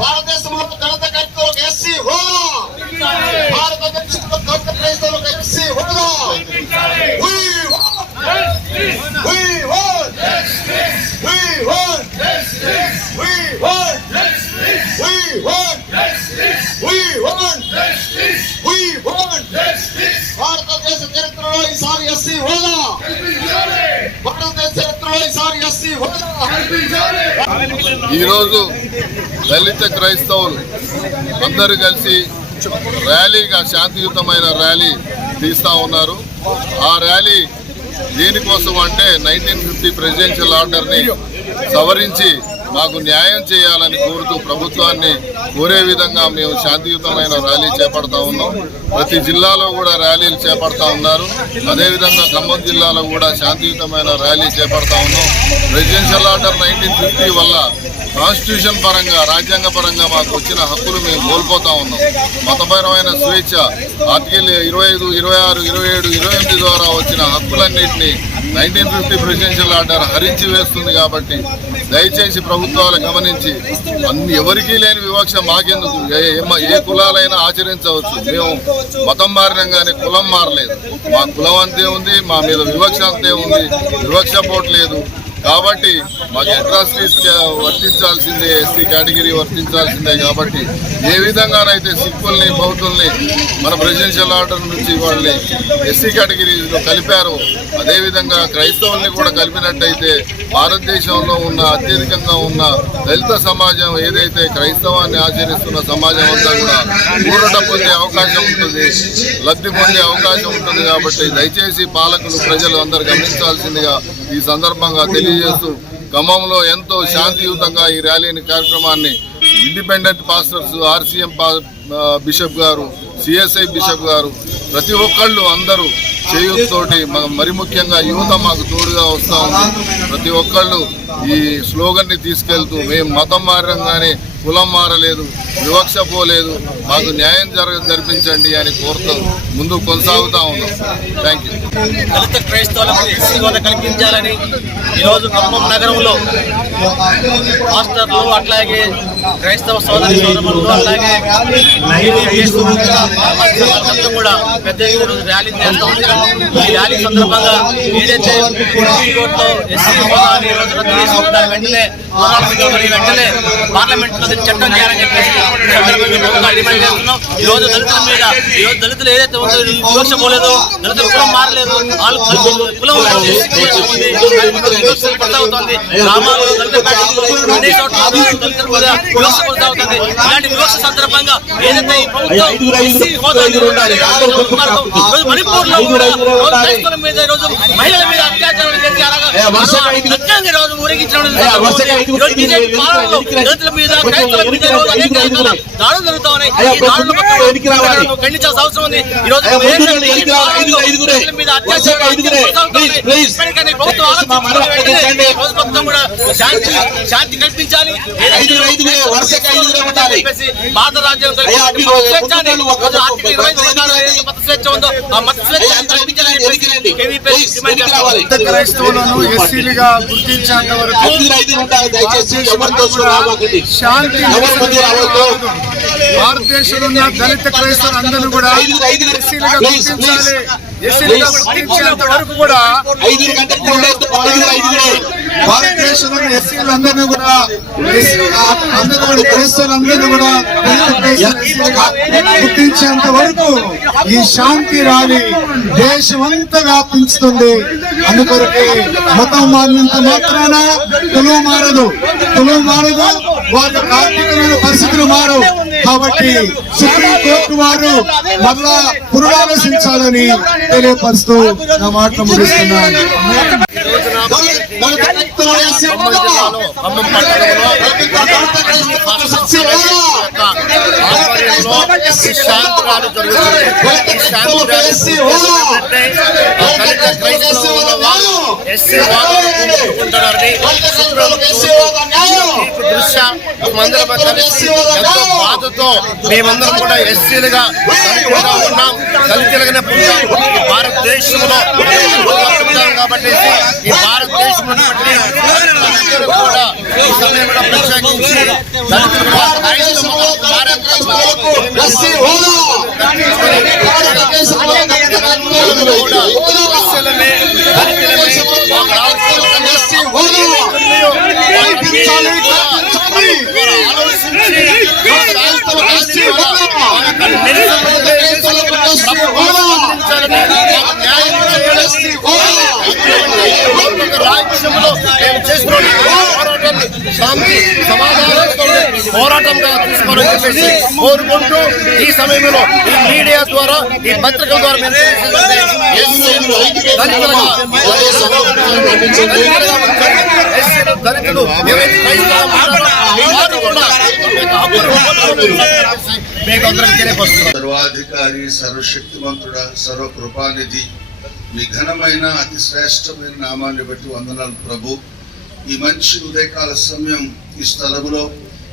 భారతదేశంలో దళిత క్రైస్తవులకు ఎస్సీ హోదా, భారతదేశంలో దళిత క్రైస్తవులకు ఎస్సీ హోదా. భారతదేశ చరిత్రలో ఈసారి ఎస్సీ హోదా, భారతదేశ చరిత్రలో ఈసారి ఎస్సీ హోదా. ఈరోజు దళిత క్రైస్తవులు అందరూ కలిసి ర్యాలీగా శాంతియుతమైన ర్యాలీ తీస్తూ ఉన్నారు. ఆ ర్యాలీ దేనికోసం అంటే 1950 ప్రెసిడెన్షియల్ ఆర్డర్ని సవరించి మాకు న్యాయం చేయాలని కోరుతూ ప్రభుత్వాన్ని కోరే విధంగా మేము శాంతియుతమైన ర్యాలీ చేపడతా ఉన్నాం. ప్రతి జిల్లాలో కూడా ర్యాలీలు చేపడతా ఉన్నారు. అదేవిధంగా ఖమ్మం జిల్లాలో కూడా శాంతియుతమైన ర్యాలీ చేపడతా ఉన్నాం. ప్రెసిడెన్షియల్ ఆర్డర్ 1950 వల్ల కాన్స్టిట్యూషన్ పరంగా రాజ్యాంగ పరంగా మాకు వచ్చిన హక్కులు మేము కోల్పోతా ఉన్నాం. మతపరమైన స్వేచ్ఛ ఆర్టికల్ 25, 26, 27, 28 ద్వారా వచ్చిన హక్కులన్నింటినీ 1950 ప్రెసిడెన్షియల్ ఆర్డర్ హరించి వేస్తుంది. కాబట్టి దయచేసి ప్రభుత్వాలు గమనించి ఎవరికీ లేని వివక్ష మాకెందుకు, ఏ కులాలైనా ఆచరించవచ్చు. మేము మతం మారినాం కానీ కులం మారలేదు. మా కులం అంతే ఉంది, మా మీద వివక్ష అంతే ఉంది, వివక్ష పోవట్లేదు. కాబట్టి మాకు అట్రాసిటీస్ వర్తించాల్సిందే, ఎస్సీ కేటగిరీ వర్తించాల్సిందే. కాబట్టి ఏ విధంగానైతే సిక్కుల్ని బౌద్ధుల్ని మన ప్రెసిడెన్షియల్ ఆర్డర్ నుంచి వాళ్ళని ఎస్సీ కేటగిరీలో కలిపారో అదేవిధంగా క్రైస్తవుల్ని కూడా కలిపినట్టయితే భారతదేశంలో ఉన్న అత్యధికంగా ఉన్న దళిత సమాజం ఏదైతే క్రైస్తవాన్ని ఆచరిస్తున్న సమాజం అంతా కూడా ఊరట పొందే అవకాశం ఉంటుంది, లబ్ధి పొందే అవకాశం ఉంటుంది. కాబట్టి దయచేసి పాలకులు ప్రజలు అందరూ గమనించాల్సిందిగా ఈ సందర్భంగా తెలియజేస్తూ ఖమ్మంలో ఎంతో శాంతియుతంగా ఈ ర్యాలీని కార్యక్రమాన్ని ఇండిపెండెంట్ పాస్టర్స్, ఆర్సీఎం బిషప్ గారు, సిఎస్ఐ బిషప్ గారు ప్రతి ఒక్కళ్ళు అందరూ చేయూతతోటి మరి ముఖ్యంగా యువత మాకు తోడుగా వస్తూ ఉంది. ప్రతి ఒక్కళ్ళు ఈ స్లోగన్ని తీసుకెళ్తూ మేము మతం మారడం కానీ కులం మారలేదు, వివక్ష పోలేదు, మాకు న్యాయం జరిపించండి అని కోరుతూ ముందుకు కొనసాగుతూ ఉన్నాం. Thank you. దళిత క్రైస్తవులకు ఎస్సీ హోదా కల్పించాలని ఈరోజు ఖమ్మం నగరంలో మాస్టర్లు అట్లాగే క్రైస్తవ సోదరి సోదరులు అట్లాగే కూడా పెద్ద ర్యాలీ చేస్తూ ఉంటారు. ఈ ర్యాలీ సందర్భంగా ఏదైతే సుప్రీంకోర్టులో ఎస్సీ హోదాని వెంటనే వెంటనే పార్లమెంట్ లో చట్టం చేయాలని చెప్పేసి డిమాండ్ చేస్తున్నాం. ఈ రోజు దళితుల మీద దళితులు ఏదైతే ఉందో వివక్ష పోలేదు, దళితులు కులం మారలేదు, వాళ్ళు కులం కొనసాగుతుంది. గ్రామాల్లో దళిత అన్ని చోట్ల దళితుల మీద వివక్ష కొనసాగుతుంది. ఇలాంటి వివక్ష సందర్భంగా ఏదైతే ఈ ప్రభుత్వం మణిపూర్ లో క్రైస్తవుల మీద ఈరోజు మహిళల మీద అత్యాచారాలు చేసి అలాగా ఈరోజు ఊరేగించడం దళితుల మీద క్రైస్తవుల మీద దాడులు జరుగుతా ఉన్నాయి. ఈ దాడులు ఖండించాల్సిన అవసరం ఉంది. ఈ రోజు మీద అత్యాచారం ప్రభుత్వం కూడా శాంతి కల్పించాలి. భారత రాజ్యాంగం మత స్వేచ్ఛ ఉందో ఆ మత స్వేచ్ఛ క్రైస్తవులను ఎస్సీలుగా గుర్తించేంత వరకు శాంతి భారతదేశంలో ఉన్న దళిత క్రైస్తవులు అందరూ కూడా ఎస్సీలుగా గుర్తించాలి. ఎస్సీలుగా గుర్తించేంత వరకు కూడా భారతదేశంలో ఎస్సీలందరినీ కూడా క్రైస్తవులందరినీ కూడా గుర్తించేంత వరకు ఈ శాంతి ర్యాలీ దేశమంతా వ్యాపించుతుంది. అందుకొరకే మతం మారినంత మాత్రాన కులం మారదు, వారి ఆర్థికమైన పరిస్థితులు మారవు. కాబట్టి సుప్రీంకోర్టు వారు మరలా పునరాలోచించాలని తెలియపరుస్తూ నా మాటలు ముగిస్తున్నాను. బాధతో మేమందరం కూడా ఎస్సీలుగా ఉన్నాం, దళితులుగానే పుట్టాం. భారతదేశంలో కాబట్టి ఈ భారతదేశంలో కూడా ఈ సమయంలో ప్రత్యేకించి దళితులు కార్మికులకు ఎస్సీ హోదా, భారతదేశంలో దళిత కార్మికులకు ఎస్సీ హోదా కల్పించాలి, పోరాటంగా తీసుకోవాలని చెప్పేసి కోరుకుంటూ ఈ సమయంలో ఈ మీడియా ద్వారా ఈ పత్రికల ద్వారా దళితులు సర్వాధికారి, సర్వశక్తిమంతుడ, సర్వకృపానిధి, మీ ఘనమైన అతి శ్రేష్టమైన నామాన్ని బట్టి వందనాలు ప్రభు. ఈ మంచి ఉదయకాల సమయం ఈ స్థలములో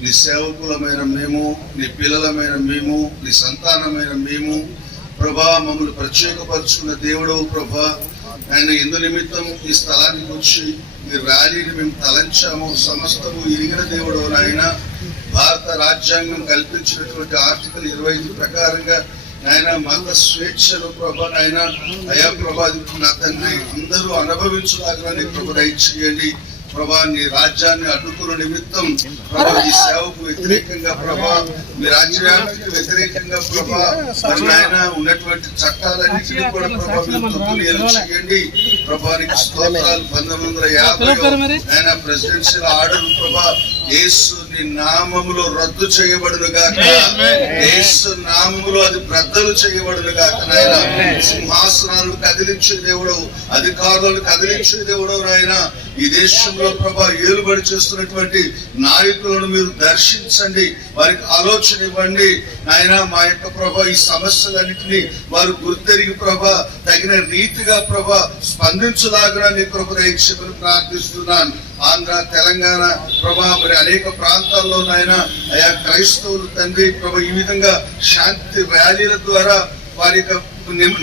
నీ సేవకులమైన మేము, నీ పిల్లలమైన మేము, నీ సంతానమైన మేము ప్రభా మమ్మల్ని ప్రత్యేకపరుచుకున్న దేవుడు ప్రభా. ఆయన ఎందు నిమిత్తం ఈ స్థలానికి వచ్చి ఈ ర్యాలీని మేము తలంచాము. సమస్తము ఎరిగిన దేవుడు ఆయన. భారత రాజ్యాంగం కల్పించినటువంటి ఆర్టికల్ 25 ప్రకారంగా ఆయన మత స్వేచ్ఛను ప్రభా ఆయన అయా ప్రభా నా తండ్రి అందరూ అనుభవించులాగా ప్రభు దయచేయండి ప్రభా. నీ రాజ్యాన్ని అడ్డుకున్న నిమిత్తం ప్రభా ఈ సేవకు వ్యతిరేకంగా ప్రభా, మీ రాజ్యానికి వ్యతిరేకంగా ప్రభా ఆయన ఉన్నటువంటి చట్టాలన్నింటినీ కూడా ప్రభా మీరు తొక్కులు చేయండి ప్రభానికి స్తోత్రాలు. 1950 ఆయన ప్రెసిడెన్షియల్ ఆర్డర్ ప్రభా యేసు నీ నామములో రద్దు చేయబడును గాక, యేసు నామములో అది బ్రద్దలు చేయబడును గాక. నాయన సింహాసనాలను కదిలించే దేవుడు, అధికారులను కదిలించే దేవుడు నాయన. ఈ దేశంలో ప్రభా ఏలుబడి చేస్తున్నటువంటి నాయకులను మీరు దర్శించండి, వారికి ఆలోచన ఇవ్వండి నాయన. మా యొక్క ప్రభా ఈ సమస్యలన్నింటినీ వారు గుర్తెరిగి ప్రభా తగిన రీతిగా ప్రభా స్పందించలాగా నీ కృప దయచేయమని ప్రార్థిస్తున్నాను. ఆంధ్ర, తెలంగాణ ప్రభా మరి అనేక ప్రాంతాల్లో నాయన ఆయా క్రైస్తవులు తండ్రి ప్రభా ఈ విధంగా శాంతి ర్యాలీల ద్వారా వారి యొక్క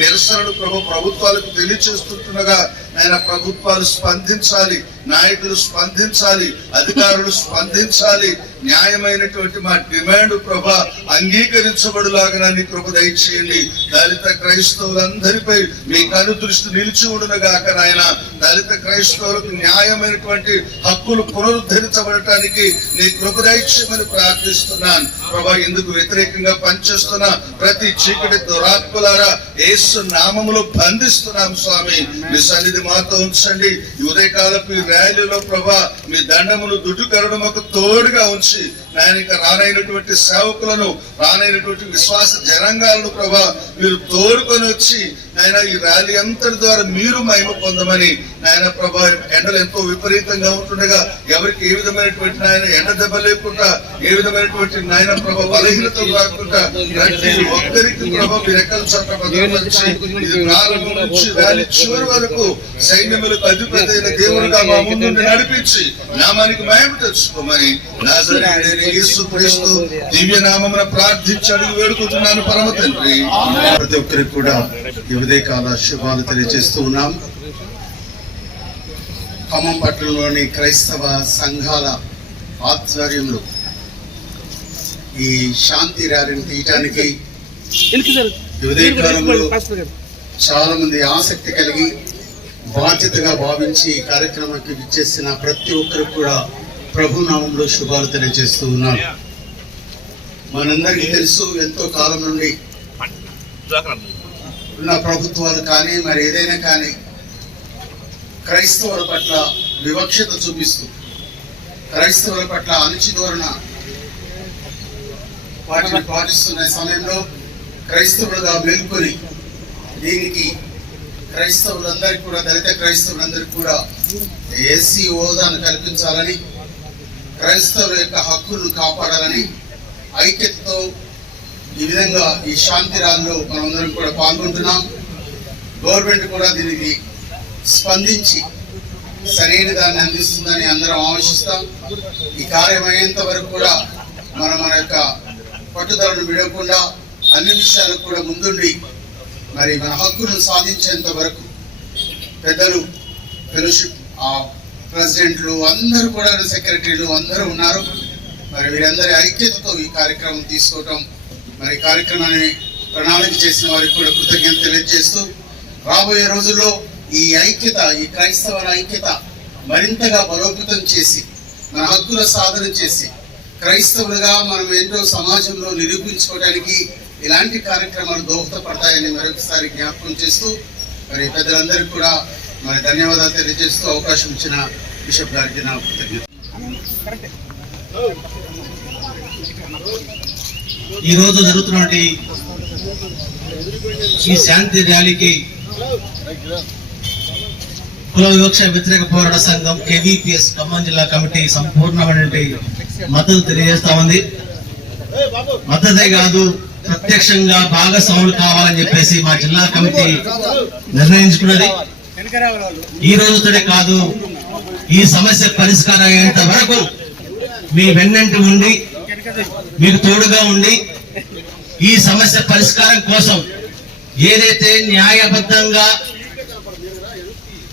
నిరసనలు ప్రభుత్వాలకు తెలియచేస్తుండగా ఆయన ప్రభుత్వాలు స్పందించాలి, నాయకులు స్పందించాలి, అధికారులు స్పందించాలి. న్యాయమైనటువంటి మా డిమాండ్ ప్రభా అంగీకరించబడులాగా నీ కృప దయచేయండి. దళిత క్రైస్తవులందరిపై మీ కను దృష్టి నిలిచి ఉండునుగాక నాయన. దళిత క్రైస్తవులకు న్యాయమైనటువంటి హక్కులు పునరుద్ధరించబడటానికి నీ కృప దయచేయమని ప్రార్థిస్తున్నాను ప్రభా. ఇందుకు వ్యతిరేకంగా పనిచేస్తున్న ప్రతి చీకటి దురాత్మలారా యేసు నామములో బంధిస్తున్నాం స్వామి. మీ సన్నిధి మాతో ఉంచండి. ఈ ఉదయకాలపు ఈ ర్యాలీలో ప్రభా మీ దండమును దుడ్డు కరుణముకు తోడుగా ఉంచి నాయన రానైనటువంటి సేవకులను, రానైనటువంటి విశ్వాస జనాంగాలను ప్రభా మీరు తోడుకొని వచ్చి నాయన ఈ ర్యాలీ అంతటి ద్వారా మీరు మహిమ పొందమని నాయన ప్రభా. ఎండలు ఎంతో విపరీతంగా ఉంటుండగా ఎవరికి ఏ విధమైనటువంటి నాయన ఎండ దెబ్బ లేకుండా, ఏ విధమైనటువంటి నాయన ప్రభా బలహీనతలు రాకుండా ప్రతి ఒక్కరికి ప్రభా మీ రెక్కల చట్ట భద్రపరిచి ఇది ప్రారంభం నుంచి ర్యాలీ చివరి వరకు సైన్యములకు అధిపతి అయిన దేవుడుగా మా ముందు నడిపించి నామానికి మహిమ తెచ్చుకోమని నాజరేయుడైన యేసు క్రీస్తు దివ్య నామమున ప్రార్థించి అడిగి వేడుకుంటున్నాను పరమ తండ్రి. ప్రతి ఒక్కరికి కూడా ఈ ఉదయకాల శుభాలు తెలియజేస్తూ ఉన్నాం. ఖమ్మం పట్టణంలోని క్రైస్తవ సంఘాల ఆధ్వర్యంలో ఈ శాంతి ర్యాలీని తీయటానికి ఉదయకాలంలో చాలా మంది ఆసక్తి కలిగి బాధ్యతగా భావించి ఈ కార్యక్రమానికి విచ్చేసిన ప్రతి ఒక్కరికి కూడా ప్రభు నామంలో శుభాలు తెలియజేస్తూ ఉన్నాను. మనందరికీ తెలుసు, ఎంతో కాలం నుండి ఉన్న ప్రభుత్వాలు కానీ మరి ఏదైనా కానీ క్రైస్తవుల పట్ల వివక్షత చూపిస్తూ, క్రైస్తవుల పట్ల అణచిధోరణ వాటిని పాటిస్తున్న సమయంలో క్రైస్తవులుగా మేల్కొని దీనికి క్రైస్తవులందరికీ కూడా, దళిత క్రైస్తవులందరికీ కూడా ఎస్సీ హోదాను కల్పించాలని, క్రైస్తవుల యొక్క హక్కులను కాపాడాలని ఐక్యతతో ఈ విధంగా ఈ శాంతి ర్యాలీలో మనమందరం కూడా పాల్గొంటున్నాం. గవర్నమెంట్ కూడా దీనికి స్పందించి సరైన దాన్ని అందిస్తుందని అందరం ఆశిస్తాం. ఈ కార్యం అయ్యేంత వరకు కూడా మన యొక్క పట్టుదలను విడవకుండా అన్ని విషయాలకు కూడా ముందుండి మరి మన హక్కులను సాధించేంత వరకు పెద్దలు, ఫెలోషిప్ ప్రెసిడెంట్లు అందరూ కూడా, సెక్రటరీలు అందరూ ఉన్నారు. మరి వీరందరి ఐక్యతతో ఈ కార్యక్రమం తీసుకోవటం మరి కార్యక్రమాన్ని ప్రణాళిక చేసిన వారికి కూడా కృతజ్ఞత తెలియజేస్తూ రాబోయే రోజుల్లో ఈ ఐక్యత, ఈ క్రైస్తవ ఐక్యత మరింతగా బలోపేతం చేసి మన హక్కుల సాధన చేసి క్రైస్తవులుగా మనం ఏంటో సమాజంలో నిరూపించుకోవడానికి ఇలాంటి కార్యక్రమాలు దోహదపడతాయని మరొకసారి జ్ఞాపకం చేస్తూ మరి పెద్దలందరికీ కూడా మరి ధన్యవాదాలు తెలియజేస్తూ అవకాశం ఇచ్చిన బిషప్ గారికి నా కృతజ్ఞత. ఈ రోజు జరుగుతున్నటువంటి ఈ శాంతి ర్యాలీకి కుల వివక్ష వ్యతిరేక పోరాట సంఘం KVPS ఖమ్మం జిల్లా కమిటీ సంపూర్ణమైనటువంటి మద్దతు తెలియజేస్తా ఉంది. మద్దతే కాదు, ప్రత్యక్షంగా భాగస్వాములు కావాలని చెప్పేసి మా జిల్లా కమిటీ నిర్ణయించుకున్నది. ఈ రోజుతోనే కాదు, ఈ సమస్య పరిష్కారం అయ్యేంత వరకు మీ వెన్నంటి ఉండి మీకు తోడుగా ఉండి ఈ సమస్య పరిష్కారం కోసం ఏదైతే న్యాయబద్ధంగా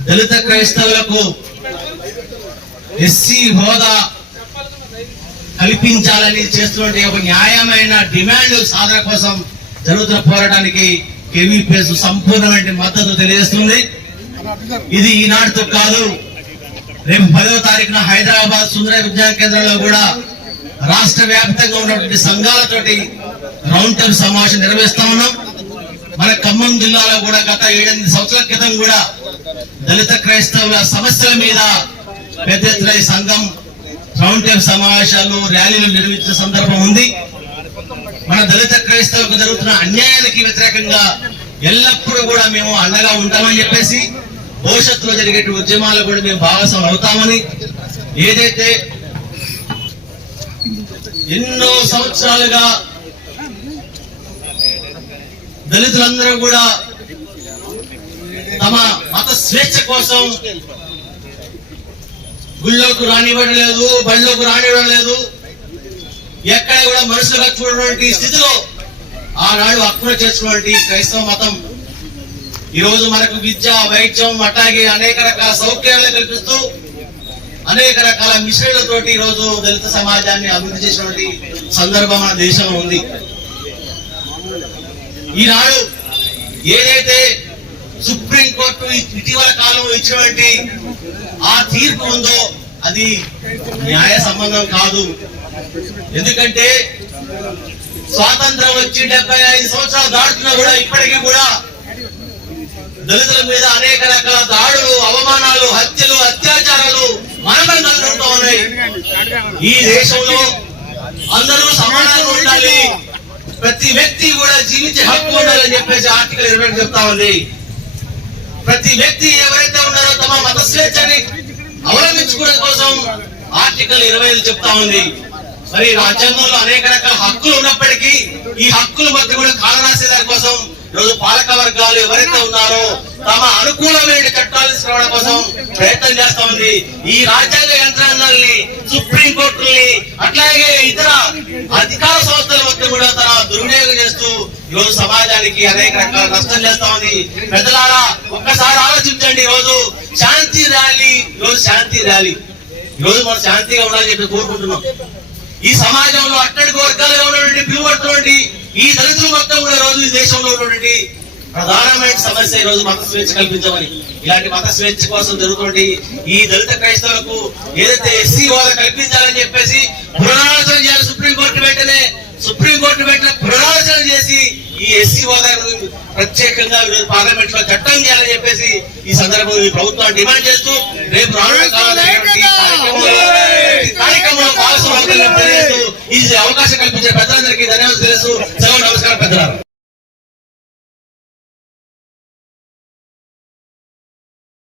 దళిత క్రైస్తవులకు SC హోదా కల్పించాలని చేస్తున్న ఒక న్యాయమైన డిమాండ్ సాధన కోసం జరుగుతున్న పోరాటానికి KVPS సంపూర్ణమైన మద్దతు తెలియజేస్తుంది. ఇది ఈనాటితో కాదు, రేపు 10వ తారీఖున హైదరాబాద్ సుందర విజ్ఞాన కేంద్రంలో కూడా రాష్ట్ర వ్యాప్తంగా ఉన్నటువంటి సంఘాలతోటి రౌండ్ టేబుల్ సమావేశం నిర్వహిస్తా ఉన్నాం. మన ఖమ్మం జిల్లాలో కూడా గత 7-8 సంవత్సరాల క్రితం కూడా దళిత క్రైస్తవుల సమస్యల మీద పెద్ద ఎత్తున ఈ సంఘం రౌండ్ టేబుల్ సమావేశాలు, ర్యాలీలు నిర్వహించిన సందర్భం ఉంది. మన దళిత క్రైస్తవులకు జరుగుతున్న అన్యాయానికి వ్యతిరేకంగా ఎల్లప్పుడూ కూడా మేము అండగా ఉంటామని చెప్పేసి, భవిష్యత్తులో జరిగే ఉద్యమాలు కూడా మేము భాగస్వాములు అవుతామని, ఏదైతే ఎన్నో సంవత్సరాలుగా దళితులందరూ కూడా తమ మత స్వేచ్ఛ కోసం గుళ్ళోకి రానివ్వడం లేదు, బళ్ళలోకి రానివ్వడం లేదు, ఎక్కడ కూడా మనుషులుగా చూడటువంటి స్థితిలో ఆనాడు హక్కున చేసుకున్నటువంటి క్రైస్తవ మతం ఈ రోజు మనకు విద్య, వైద్యం, అట్లాగే అనేక రకాల సౌకర్యాలు కల్పిస్తూ అనేక రకాల మిషన్లతోటి ఈ రోజు దళిత సమాజాన్ని అభివృద్ధి చేసినటువంటి సందర్భం మన దేశంలో ఉంది. ఈనాడు ఏదైతే సుప్రీంకోర్టు ఇటీవల కాలంలో ఇచ్చినటువంటి ఆ తీర్పు ఉందో అది న్యాయ సంబంధం కాదు. ఎందుకంటే స్వాతంత్రం వచ్చి 75 సంవత్సరాలు దాటుతున్నా కూడా ఇప్పటికీ కూడా దళితుల మీద అనేక రకాల దాడులు, అవమానాలు, హత్యలు, అత్యాచారాలు మనమంగా జరుగుతూ ఉన్నాయి. ఈ దేశంలో అందరూ సమానంగా ఉండాలి, ప్రతి వ్యక్తి కూడా జీవించే హక్కు ఉండాలని చెప్పేసి ఆర్టికల్ 20 చెప్తా ఉంది. ప్రతి వ్యక్తి ఎవరైతే ఉన్నారో తమ మత స్వేచ్ఛని అవలంబించుకోవడం కోసం ఆర్టికల్ 25 చెప్తా ఉంది. మరి రాజ్యాంగంలో అనేక రకాల హక్కులు ఉన్నప్పటికీ ఈ హక్కుల మధ్య కూడా కాలరాసే దాని కోసం ఈరోజు పాలక వర్గాలు ఎవరైతే ఉన్నారో తమ అనుకూలమైన చట్టాలు తీసుకురావడం కోసం ప్రయత్నం చేస్తా ఉంది. ఈ రాజ్యాంగ యంత్రాంగాల్ని, సుప్రీంకోర్టుల్ని, అట్లాగే ఇతర అధికార సంస్థల మధ్య కూడా తన దుర్వినియోగం చేస్తూ ఈరోజు సమాజానికి అనేక రకాల నష్టం చేస్తా ఉంది. పెద్దలారా ఒక్కసారి ఆలోచించండి. ఈరోజు శాంతి ర్యాలీ, ఈరోజు శాంతి ర్యాలీ, ఈరోజు మనం శాంతిగా ఉండాలని చెప్పి కోరుకుంటున్నాం. ఈ సమాజంలో అట్టడుగు వర్గాలుగా ఉన్నటువంటి పిలువడుతున్నటువంటి ఈ దళితులు మొత్తం కూడా రోజు ఈ దేశంలో ఉన్నటువంటి ప్రధానమైన సమస్య ఈ రోజు మత స్వేచ్ఛ కల్పించమని, ఇలాంటి మత స్వేచ్ఛ కోసం జరుగుతున్నటువంటి ఈ దళిత క్రైస్తవులకు ఏదైతే SC హోదా కల్పించాలని చెప్పేసి పునరాలోచన చేయాలి. సుప్రీంకోర్టు వెంటనే పునరాలోచన చేసి ఈ SC హోదా ప్రత్యేకంగా పార్లమెంట్ లో చట్టం చేయాలని చెప్పేసి ఈ సందర్భంలో ఈ ప్రభుత్వాన్ని డిమాండ్ చేస్తూ రేపు రానున్న కార్యక్రమంలో భాగస్వామ్యం ఈ అవకాశం కల్పించే పెద్దలందరికీ ధన్యవాదాలు తెలుసు. సెలవు, నమస్కారం పెద్దలారా.